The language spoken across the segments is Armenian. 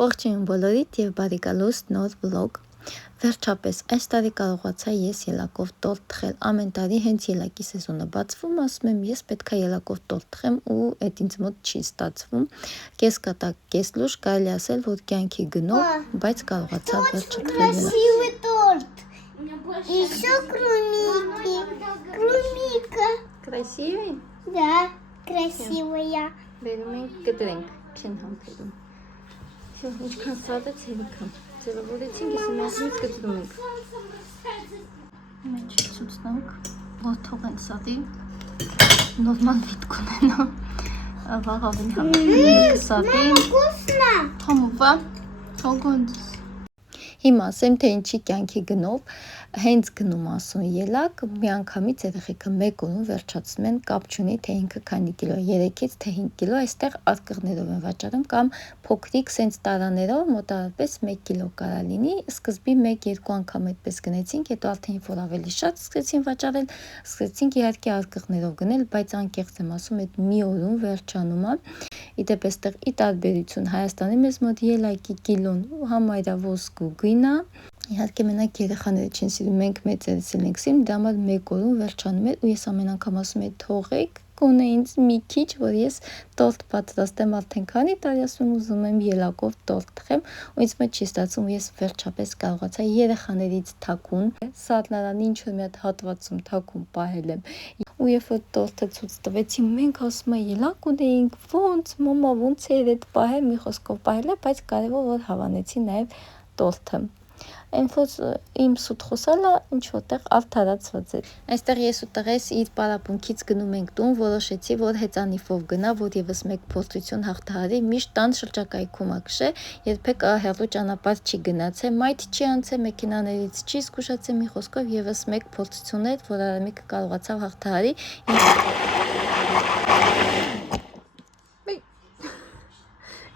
Ողջույն բոլորիդ եւ բարի գալուստ նոր վլոգ։ Վերջապես այս տարի կարողացա ես ելակով տորտ թխել։ Ամեն տարի հենց ելակի սեզոնը բացվում, ասում եմ ես պետքա ելակով տորտ թխեմ ու այդ ինձ մոտ չի ստացվում։ Կես կատակ, կես լուր, կարելի ասել, որ կյանքի գնով, բայց կարողացա վերջը թխել։ Красивый торт. Еще крумика. Красивый? Да, красивая. Բերում ենք կտրենք, չեն համբերում։ Всё, ինչքան սադ է ցերիկը։ Ձևավորեցինք, իսկ միասնից կտրում ենք։ Մենք ցուցնանք, որ թողեն սադի, նորմալ վիճ կունենա։ Վաղ ավելի համբերում սադի։ Вкусно. Համովա, հոգոնց։ Հիմա ասեմ, թե ինչի կյանքի գնով, հենց գնում ասում ելակ, միանգամից երեխեքը մեկ օրում վերջացնում են, կապ չունի, թե ինքը քանի կիլո, 3-ից թե 5 կիլո, այստեղ արկղներով են վաճառում կամ փոքրիկ սենց տարաներով մոտավորապես 1 կիլո կարա լինի, սկզբի 1-2 անգամ այդպես գնեցինք, հետո արդեն որ ավելի շատ սկսեցին վաճառել, սկսեցինք իհարկե արկղներով գնել, բայց անկեղծ եմ ասում, այդ մի օրում վերջանում է։ Իդեպ այստեղ ի տարբերություն Հայաստանի մեզ մոտ ելակի կիլոն համարյա ոսկու գույն է։ Իհարկե մենակ երեխաները չեն սիրում, մենք մեծերս ենք սիրում, դա համար մեկ օրում վերջանում է ու ես ամեն անգամ ասում եմ թողեք գոնե ինձ մի քիչ, որ ես տորտ պատրաստեմ արդեն քանի տարի ասում ուզում եմ ելակով տորտ թխեմ ու ինձ մոտ չի ստացվում ես վերջապես կարողացա երեխաներից թաքուն սառնարանի ինչ որ մի հատ հատվածում թաքուն պահել եմ ու երբ որ տորտը ցույց տվեցի մենք ասում եմ ելակ ունեինք ոնց մամա ոնց էր այդ պահել մի խոսքով պահել է բայց կարևոր որ հավանեցի նաև տորտը Այնքոս իմ սուտ խոսալը ինչ որտեղ արդարացված է։ Այստեղ ես ու տղես իր պարապմունքից գնում ենք տուն, որոշեցի, որ հեծանիվով գնա, որ եւս մեկ փորձություն հաղթահարի, միշտ տան շրջակայքում ակշե, երբեք հեռու ճանապարհ չի գնացել, մայթ չի անցել, մեքենաներից չի զգուշացել, մի խոսքով եւս մեկ փորձություն էր, որ Արամիկը կարողացավ հաղթահարի։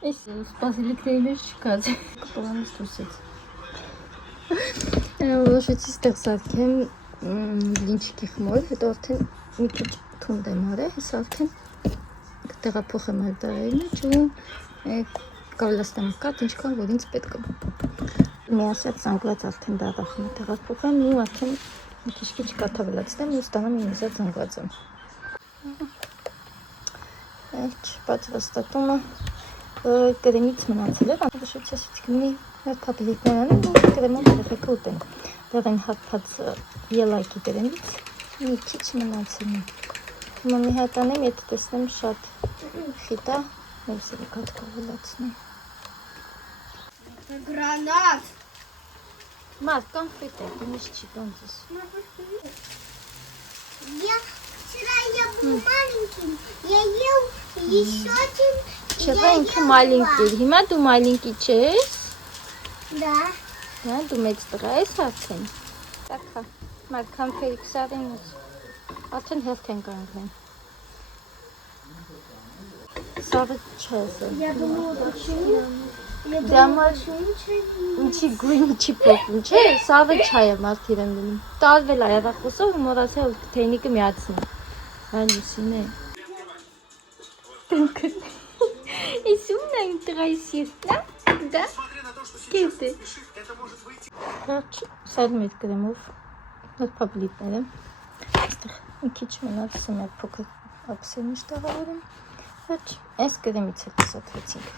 Այս սպասելիքների մեջ չկա։ Կողմից դուսեց։ Որոշեցի ստեղ սարքեմ բլինչիկի խմոր, հետո արդեն մի քիչ թունդ եմ արել, հեսա արդեն կտեղափոխեմ այդ դարերի մեջ ու կավլաստեմ կատ, ինչքան որ ինձ պետք է։ Միասյատ զանգված արդեն դարախմը տեղափոխեմ ու արդեն մի քիչ կաթավլացնեմ ու ստանամ իմ իսած զանգվածը։ Այդ պատրաստատումը կրեմից մնացել է, որոշեցի ասեցի կմնի մեր փապլիկներ անեմ ու կրեմով երեխեքը ուտեն։ Դեռ են հատված ելակի կրեմից մի քիչ մնացել է։ Հիմա մի հատ անեմ, եթե տեսնեմ շատ խիտ է, ներս էլ կաթ կավելացնեմ։ Гранат. Մարդ, կոնֆետ է, դիմից չի ոնցս։ Вчера я был маленьким, я ел еще один. Չեղա ինքը մալինքի, հիմա դու մալինքի չես։ Да. Դա դու մեծ տղա ես արդեն։ Տակա, մարդ կոնֆետի քսարին ես։ Արդեն հերթ են կանգնեն։ Սավը չես։ Я думала, почему? Я думала, ничего не. Ինչի գույնի չի փոխվում, չէ՞։ Սավը չայ է մարդ իրեն դնում։ Տարվել է երախոսով ու մոռացել թեյնիկը միացնի։ Այն ուսին է։ Is una interesista, да? Կեզե։ Հաչ սարում էդ կրեմով նոր պաբլիտներ եմ։ Այստեղ մի քիչ մնաց սմեր փոքր ակսերն իշտաղավորեմ։ Հաչ այս կրեմից էլ կսոթվեցինք։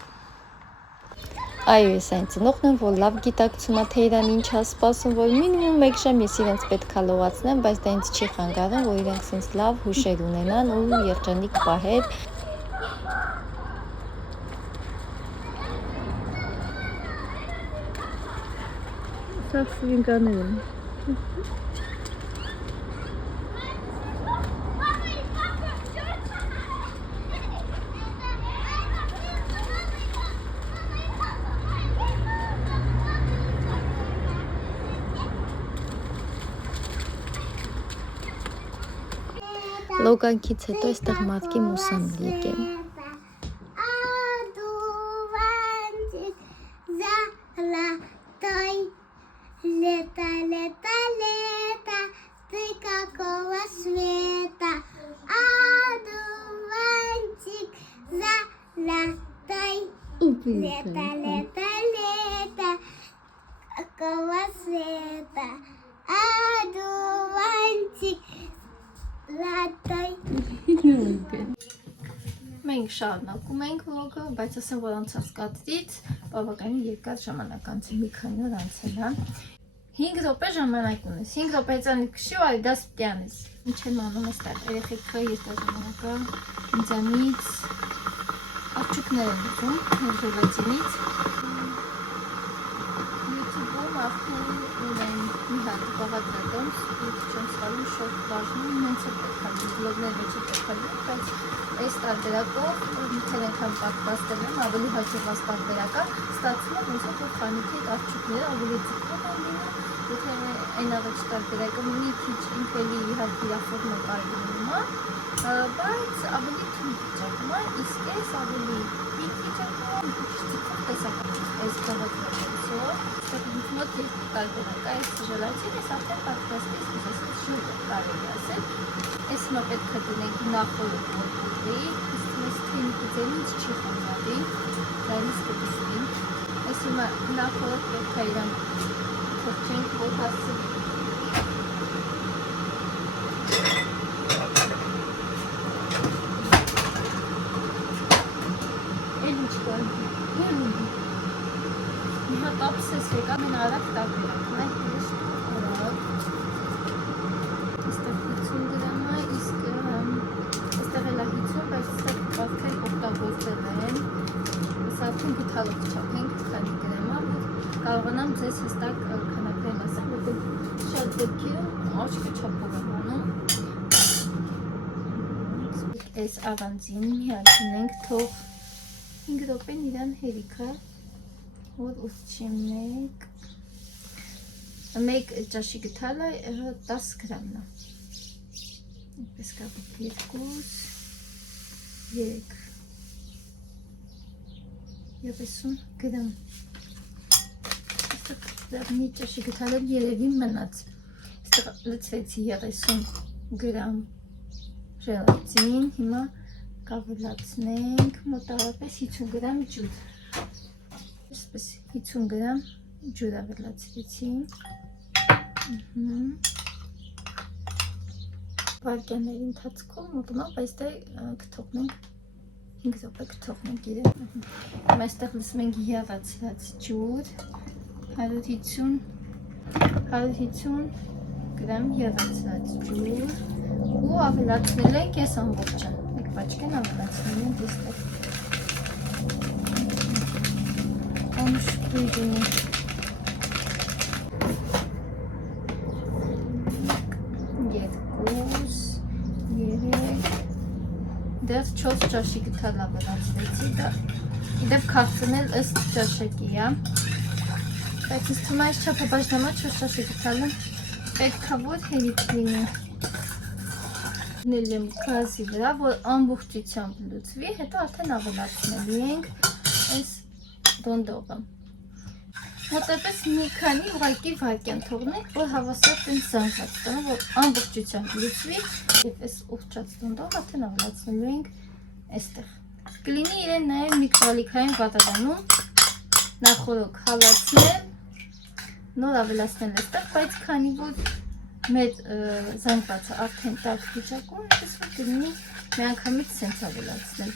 Այո, ես այն ծնողն եմ, որ լավ գիտակցում է, թե իրան ինչ է սպասում, որ մինիմում 1 ժամ ես իրենց պետք է լողացնեմ, բայց դա ինձ չի խանգարում, որ իրենք սենց լավ հուշեր ունենան ու երջանիկ պահեր։ Սա ֆրինկաներ են։ Լոգանքից հետո այստեղ մարդկի մուսամլիկ է։ Одуванчик золотой. Лето, лето, лето, ты какого света? Одуванчик золотой. Лето, лето, Կավասետա, ադուվանցիկ, լատայ։ Մենք շարունակում ենք վլոգը, բայց ասեմ, որ անցած կադրից բավականին երկար ժամանակ անց է, մի քանի օր անցել է։ 5 րոպե ժամանակ ունես, 5 րոպեից քշի ու այ դաս պիտի անես։ Ինչ եմ անում այստեղ, երեխեքը երկար ժամանակը ինձանից արջուկներ են ուզում, հերժովացինից։ YouTube-ում արդեն ունեն մի հատ բաղադրատոմս, եթե չեմ սխալվում, շորտ բաժնում, հենց է պետք է վլոգներ ոչ է պետք է դու, բայց այս տարբերակով միցել անգամ պատրաստել եմ ավելի հաջողված տարբերակը, ստացվում է ոնց որ խանութի արջուկները ավելի ձգտող են լինում, եթե այն առաջ տարբերակը մի քիչ ինքելի իհարկե իրավորմը կարևորում է, բայց ավելի թույլ վիճակում է, իսկ այս ավելի պինդ վիճակում է, մի քիչ ձգտող տեսական այս բաղադրատոմսով, ստեղից մոտ երկու տարբերակ է, այս ժելատին, այս արդեն պատրաստի, ասես ժուր կարելի ասել, այս հիմա պետք է դնենք նախորդ մոտի, իսկ մեզ թենիկի ձենից չի խոնավի, դրանից կպիսվին, այս հիմա նախորդ պետք է իրան թողչենք, որ հասցվի։ Էլ ինչ կան, մի հատ ապսես եկա, մեն արակ տարբերակն է, հրիշտ արակ, այստեղ 50 գրամ է, իսկ այստեղ էլ է 50, բայց այստեղ պատքեր օգտագործել են, ես արդեն գթալով չապենք, քանի գրամ է, որ կարողանամ ձեզ հստակ քանակներն ասել, որտեղ շատ դեպքերում աչքը չափով եմ անում։ Այս առանձին միակ դնենք, թող 5 րոպեն իրան հերիքը, որ ուզչի մեկ ճաշի գթալը 10 գրամն է։ Պես կապիտ 2, 3, 30 գրամ։ Դեռնի ճաշի գթալը երևի մնաց։ Այստեղ լցվեցի 30 գրամ ժելատին, հիմա կավելացնենք մոտավորապես 50 գրամ ջուր։ Այսպես 50 գրամ ջուր ավելացրեցի։ Վարկյանների ընթացքում մոտոնով այստեղ կթողնենք 5 րոպե կթողնենք իրեն։ Հիմա այստեղ լսում ենք յավացրած ջուր 150 գրամ յավացրած ջուր ու ավելացնել ենք այս ամբողջը։ Մեկ պաչկեն ավելացնել ենք այստեղ։ Անուշ բույրինի։ Դեռ 4 ճաշի գթալ ավելացրեցի, իդեպ քաղցն էլ ըստ ճաշակի է, բայց ինձ թվում է այս չափաբաժնամա 4 ճաշի գթալը պետք է որ հերիք լինի։ Դնել եմ գազի վրա, որ ամբողջությամբ լուծվի, հետո արդեն ավելացնելու ենք այս դոնդողը։ Մոտապես մի քանի ուղղակի վայրկյան թողնենք, որ հավասար տեն զանգված տանը, որ ամբողջությամբ լուծվի, և այս ուղղճած դոնդող արդեն ավելացնելու ենք այստեղ։ Կլինի իրեն նաև միկրալիքային վատադանում նախորոք հալացնել, նոր ավելացնել այստեղ, բայց քանի որ մեր զանգվածը արդեն տաք վիճակում, այս որ կլինի մի անգամից սենց ավելացնել։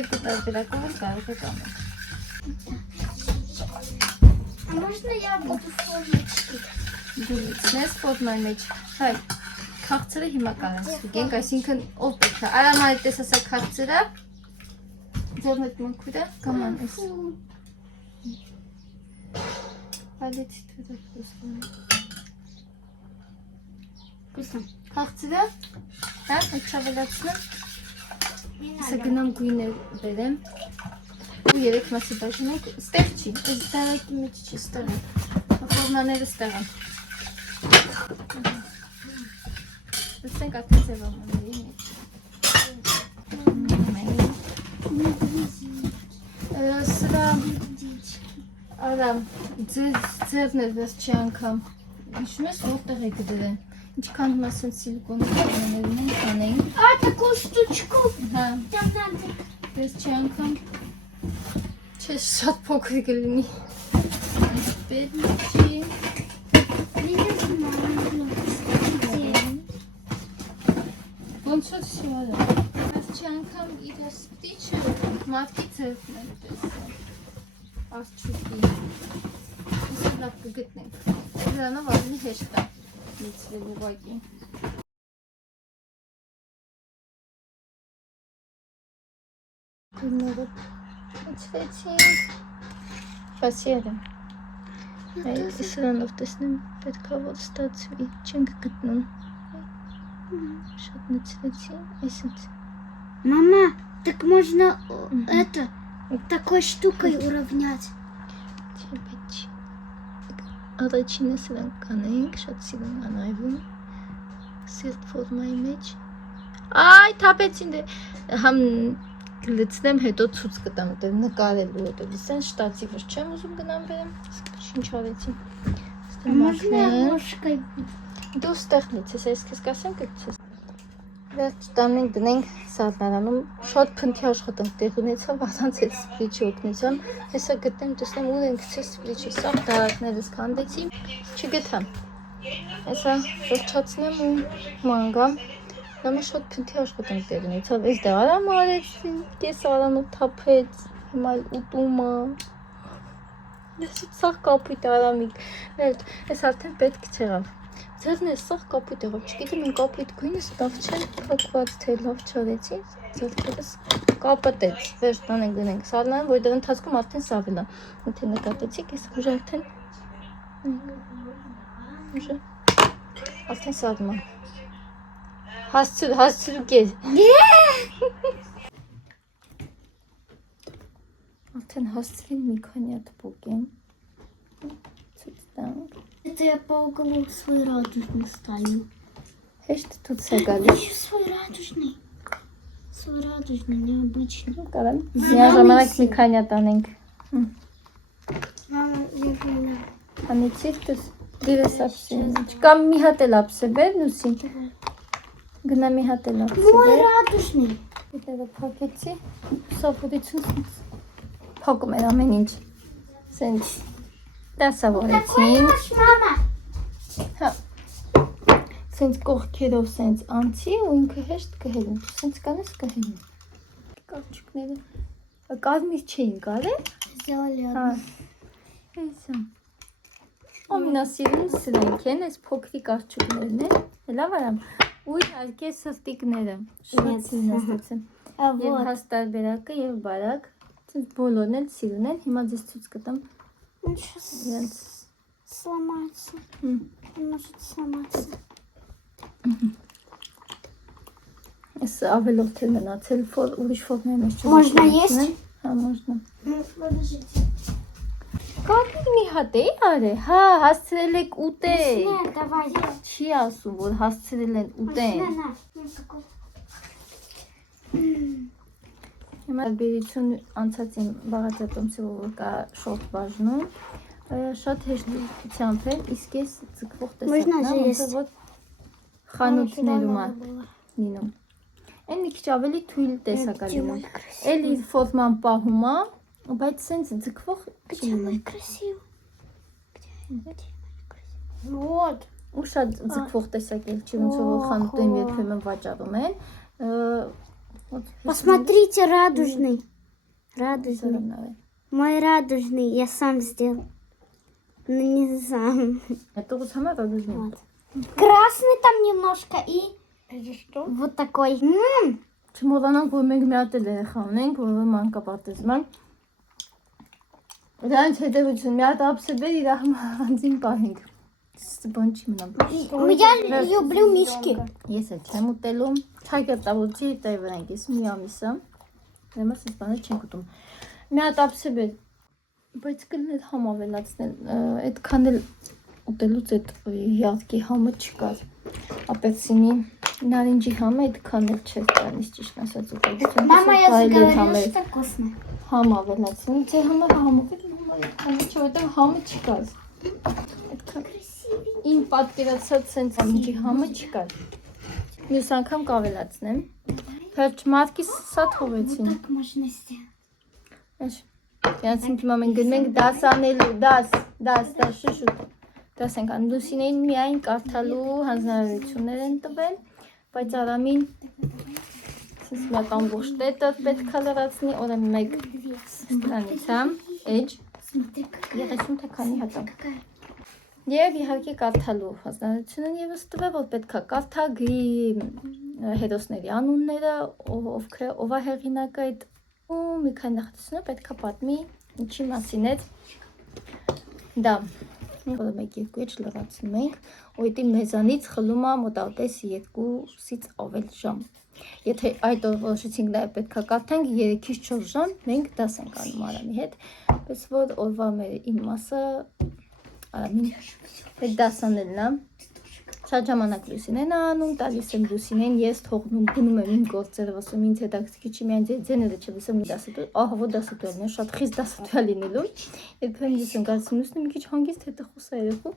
Երկու տարբերակով կարող եք անել։ Можно я буду формочки? Դու լցնես ֆորմայի մեջ, հայ, քաղցրը հիմա կանանց վիգենք, այսինքն ով պետք է, արամարի տես ասա քաղցրը, ձեր մետ մնքուրը, կաման ես։ Ալեցի թվետը պրոսկոն։ Քաղցրը, հա, այդ չավելացնեմ, սա գնամ գույներ բերեմ, ու երեք մասի բաժնենք, ստեղ չի, այս դարակի մեջ չի, ստեղ է, ֆորմաները ստեղ են։ Լսենք արդեն ձևամանների մեջ։ Սրա արա ձևն էր վերջի անգամ, իշում ես որտեղ է գդրեն, ինչքան հիմա սենց սիլիկոնի ֆորմաներն են անենք։ Такую штучку. Հա, Там надо. վերջի անգամ չես շատ փոքր կլինի։ Պետք Ոնց որ շոյը։ Այս անգամ իր ստիչը մատքի ձեռքն է տեսել։ Աստծուկի։ Իսկ լավ կգտնենք։ Դրանով ավելի հեշտ է լցրել ուղղակի։ Գույները լցվեցին։ Ֆասիերը։ Այդ սրանով տեսնեմ պետքա որ ստացվի, չենք գտնում։ Շատ լցվեցին, այսինքն։ Мама, так можно это такой штукой уравнять. Չեպեչ։ Առաջինը սրանք կանենք, շատ սիրուն անայվում։ Սիրտ ֆորմայի մեջ։ Այ, թափեցին դե համ լցնեմ, հետո ցույց կտամ, դեռ նկարելու հետո դիսեն շտացի վրա չեմ ուզում գնամ բերեմ։ Ինչ արեցի։ Можно ложкой. Դու ստեղ լցես, ես քեզ կասեմ կգցես։ Վերջ տանենք դնենք սառնարանում, շատ փնթի աշխատանք տեղ ունեցավ, առանց այդ սպլիչի օգնությամբ, հեսա գտնեմ, տեսնեմ ուր են գցել սպլիչը, սաղ դարակներս քանդեցի, չգտամ։ Հեսա վերջացնեմ ու մանգամ, նամա շատ փնթի աշխատանք տեղ ունեցավ, այս դե արամ արեցի, կես արամը թափեց, հիմա ուտում է։ Ես սաղ կապույտ արամիկ, ես արդեն պետք չեղավ։ Ձերն է սաղ կապույտ եղավ, չգիտեմ են կապույտ գույնս լավ չեն փակված, թե լավ չարեցի, ձերքերս կապտեց, վերջ տանենք դնենք սառնարան, որ դրա ընթացքում արդեն սավել է, եթե նկատեցիք, ես ուժ արդեն սառնում է, հասցրու կեզ, արդեն հասցրին մի քանի հատ պոկեմ, ցույց տանք. Это я по углу свой радужный ставлю. Հեշտ тут է գալիս։ Свой радужный. Свой радужный, необычный. Կարամ ժամանակ մի քանի հատ անենք։ Мама, я поняла. Անեցիր դուս դիրես ապսին։ Կամ մի հատ էլ ապսե բեր նուսին։ Գնա մի հատ էլ ապսե Мой բեր։ радужный. Դերը փակեցի։ Սովորություն փակում էր ամեն ինչ։ Սենց դասավորեցին։ Мама. Հա։ Սենց կողքերով սենց անցի ու ինքը հեշտ կհելում։ Սենց կանես կհելում։ Կարճուկները կազմիր չէին կարել։ Сделали Հա։ Այսա։ Ամենասիրուն սրանք են, այս փոքրիկ կարճուկներն են։ Լավ արամ։ Ու իհարկե սրտիկները։ Շատ սիրուն ստացեմ։ Եվ հաստարբերակը եւ բարակ։ Սենց բոլորն էլ սիրուն են։ Հիմա ձեզ ցույց կտամ։ Он сейчас Իրենց сломается. Он может сломаться. Այս ավելորդ է մնացել, ուրիշ ֆորմայի մեջ չունի։ Можно есть? Հա, можно։ Подождите. Կապի մի հատ է արե, հա, հասցրել եք ուտել։ Нет, давай. Չի ասում, որ հասցրել են ուտեն։ На. Такой. Հիմա բերություն անցած իմ բաղաձատոմսի, որ կա շորտ բաժնում, շատ հեշտությամբ են, իսկ ես ձգվող տեսակն է, ոնց որ խանութներում է լինում։ Այն մի քիչ ավելի թույլ տեսակ է լինում։ Էլ իր ֆորման պահում է, բայց սենց ձգվող չի լինում։ Красиво. Вот. Ու շատ ձգվող տեսակ էլ չի, ոնց որ խանութում երբեմն վաճառում են։ Посмотрите, радужный. Радужный. Мой радужный, я сам сделал. Ну не сам. Это вот самое радужное. Вот. Красный там немножко и вот такой. Չմոռանանք, որ մենք մի հատ էլ երեխա ունենք, որը մանկապարտեզում են։ Դրանց հետևություն մի հատ ապսեբեր իր առանձին պահենք։ Բան չի մնամ։ Я люблю мишки. Ես էլ չեմ ուտելում։ Չայկատավորցի տևր ենք, ես մի ամիսը։ Դեմս այս բանը չենք ուտում։ Մի հատ ապսեբեր, բայց կլներ համ ավելացնել, այդքան էլ ուտելուց այդ յատկի համը չկար։ Ապելսինի նարինջի համը այդքան էլ չէր տալիս, ճիշտ ասած ուտելություն։ Мама, я же говорила, что вкусно. Համ ավելացնում, ձեր համար համով եմ այդքան չէ, որտեղ համը չկար։ Իմ պատկերացած սենց ամիջի համը չկար։ Մյուս անգամ կավելացնեմ։ Վերջ մարդկի սա թողեցին։ Так можно сделать. Ես Իրանց հիմա մենք գնում ենք դաս անելու, Դաս շուշուտ։ Դասենք ան Լուսինեին միայն կարդալու հանձնարարություններ են տվել, բայց Արամին սենց մեկ ամբողջ տետը պետք է լրացնի, օրը մեկ ստրանից, հա, էջ, 30 թքանի հատա։ Եվ իհարկե կարդալու հանձնարարությունը ևս տվել, որ պետք է կարդա գրի հերոսների անունները, ով է հեղինակը այդ ու մի քանի նախադասությունը պետք է պատմի ինչի մասին է դա։ Որը 1-2 էջ լրացնում ենք, ու դա մեզանից խլում է մոտավորապես 2-ից ավել ժամ։ Եթե այդ օրը որոշեցինք նաև պետք է կարդանք 3-ից 4 ժամ, մենք դաս ենք անում Արամի հետ, պես որ օրվա մեր իմ մասը Արամին հետ դաս անելն է։ Շատ ժամանակ Լուսինեն է անում, տալիս եմ Լուսինեն, ես թողնում, գնում եմ իմ գործերը, ասում ինձ հետաքրքիր չի միայն ձեները չլսեմ դասատու, ահա որ դասատուելն է, շատ խիստ դասատու է լինելու։ Երբեմն ես եմ գալիս Լուսինը մի քիչ հանգիստ հետը խոսա երեխու,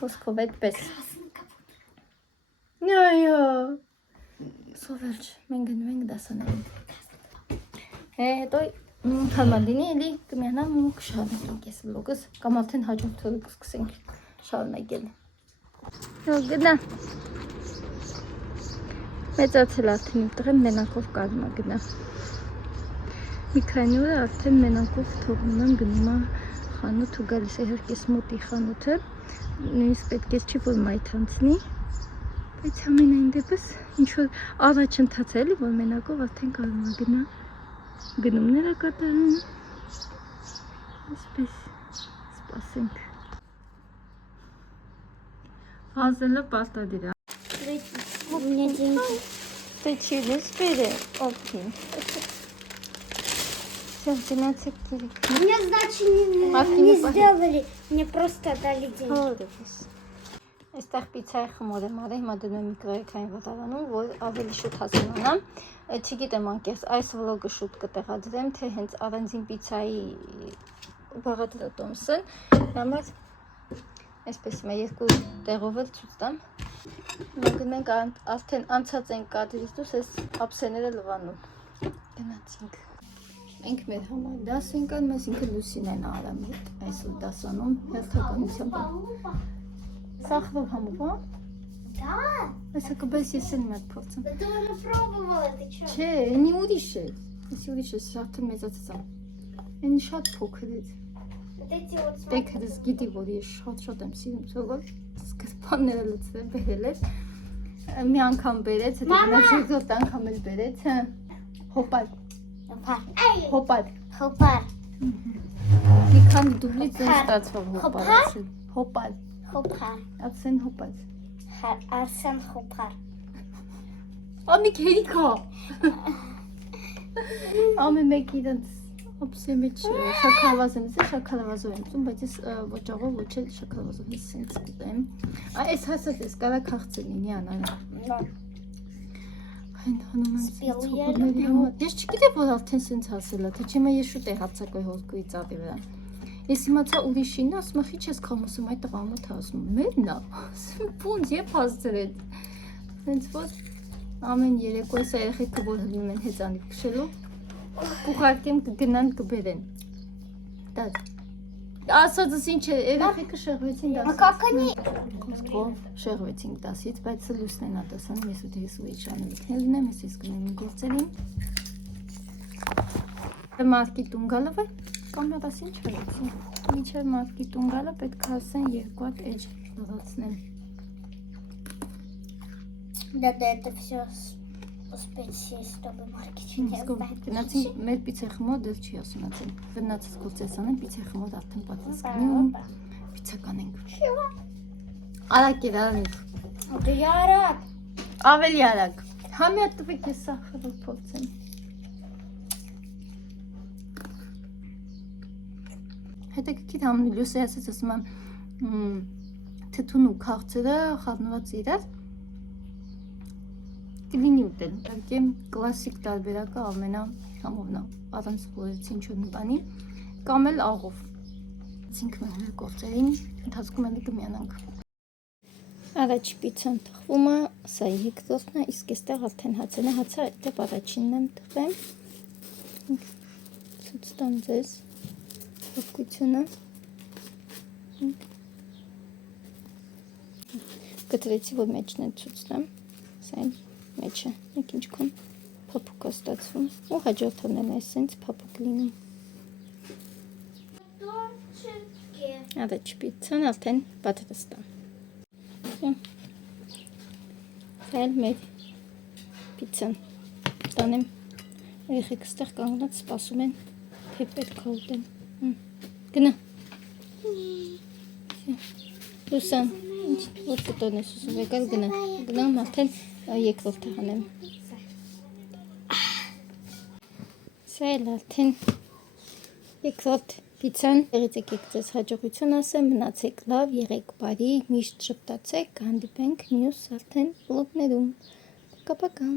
խոսքով այդպես։ Այո։ Սովորջ, մենք գնում ենք դասաներին։ Հետո հարմար լինի, էլի կմիանամ ու կշարունակենք ես վլոգս, կամ արդեն հաջորդ օրը կսկսենք շարունակել։ Գնա։ Մեծացել արդեն իմ տղեն մենակով կարում է գնա։ Մի քանի օր արդեն մենակով թողնում եմ գնում է խանութ ու գալիս է հերկես մոտի խանութը։ Նույնիսկ պետք է չի որ մայթ անցնի։ Բայց ամենայն դեպս ինչ-որ առաջ ընթաց է էլի, որ մենակով արդեն կարում է գնա։ Գնումներ է կատարում։ Այսպես սպասենք։ Հազելը պարտադիր է։ У меня деньги. Ты через пере? Окей. Все, 12 кирик. Мне сдачи не сделали, мне просто дали деньги. Հորովես։ Այստեղ պիցայի խմոր եմ արել, հիմա դնում եմ միկրոյքային վտարանում, որ ավելի շուտ հասունանամ։ Չգիտեմ անկեղծ, այս վլոգը շուտ կտեղադրեմ, թե հենց առանձին պիցայի բաղադրատոմսն, համար այսպես հիմա երկու տեղով էլ ցույց տամ։ Մենք արդեն անցած ենք կադրից դուրս, այս ափսեները լվանում։ Գնացինք։ Մենք մեր համար դաս ենք անում, այսինքն Լուսինեն Արամի հետ այսօր դասանում հերթականությամբ։ Սախրով համով, հա։ Да? Այսա կբես ես էլ մի հատ փորձեմ։ Ты уже пробовала, ты что? Չէ, ինի ուրիշ է։ Ես ուրիշ է, արդեն մեծացած եմ։ Այն շատ փոքր է։ Вот эти вот Տեքրս գիտի, որ ես շատ եմ սիրում ցողալ, սկզբանները լցրել բերել էր։ Մի անգամ բերեց, հետո գնաց երկրորդ անգամ էլ բերեց, հա։ Հոպար, հոպար։ Хопар. Մի քանի դուբլից են ստացվող հոպար ասել։ Հոպար, Хопар. ասեն հոպար։ Арсен Хопар. Ամիկ հերիքա։ Ամեն մեկ իրենց ապսի մեջ շաքարավազ եմ, շաքարավազով եմ ուտում, բայց ես ոճաղով ոչ էլ շաքարավազով ես սենց ուտեմ։ Այս հասած ես կարա քաղցել լինի անանը։ Այն հանում եմ սենց հոկորների համար։ Ես չգիտեմ, որ արդեն սենց հասել է, թե չեմա ես շուտ է հացակոյ հորկույի ծավի վրա։ Ես իմացա ուրիշին, ասում է, խիչ ես կամուսում այդ տղամոտ ասում, մերն է, ասում պունձ եվ հասցրեց։ Սենց որ ամեն երեկո ես երեխեքը որ հլում են հեծանիվ կշելու, ուղարկեմ կգնան կբերեն։ Դաս։ Ասածս ինչ է, երեխեքը շեղվեցին դասից։ Как они? Խոսքով շեղվեցինք դասից, բայց Լուսնեն է դասանում, ես ու ես ուրիշ անելիքներ ունեմ, ես գնում եմ գործերին։ Մարդկի տուն գալով է, կամերաս ինչ հարեցի։ Մինչև մարդկի տուն գալը պետք է ասեն երկու հատ էջ լրացնեմ։ Да, это все успеть съесть, чтобы маркетинг не оставить. Գնացին մեր պիցե խմոր դեռ չի ասունացել։ Գնացած գործես անեմ, պիցե խմոր արդեն պատրաստկանի ու պիցա կանենք։ Արագ էր, արագ։ Да я рад. Ավելի արագ։ Համի հատ տվեք ես սախարով փորձեմ։ Հետաքրքիր համն Լուսի ասեց, ասում եմ թթուն ու քաղցրը խառնված իրար կլինի ուտել, իհարկե կլասիկ տարբերակը ամենահամովն է, առանց խորեցի ինչ-որ մի բանի, կամ էլ աղով։ Ցինք մեր գործերին, ընթացքում էլի կմիանանք։ Առաջ պիցան թխվում է, սա երկրորդն է, իսկ այստեղ արդեն հացն է, հացը դեպ առաջինն եմ թխվեմ։ Ցույց տամ ձեզ հովկությունը։ ենք։ Գտրեցի, որ մեջն է ցուցնեմ։ Սա մեջը, մեկ ինչքան փափուկ է ստացվում։ Ու հաջորդն էլ այսպես փափուկ լինում։ Առաջ պիցցան արդեն պատրաստ է։ Սա էլ մեր պիցցան տանեմ։ Երեխեք ստեղ կանգնած սպասում են, թե պետք է ուտեն։ Գնա։ Լուսան, ոչ ուտոն ես ուզում, եկալ գնա։ Գնամ արդեն երկրորդը հանեմ։ Սա էլ արդեն երկրորդ պիցցան։ Եղից եկեք ձեզ հաջողություն ասեմ, մնացեք լավ, եղեք բարի, միշտ շփտացեք, կհանդիպենք մյուս արդեն վլոգներում։ Պակա-պակա։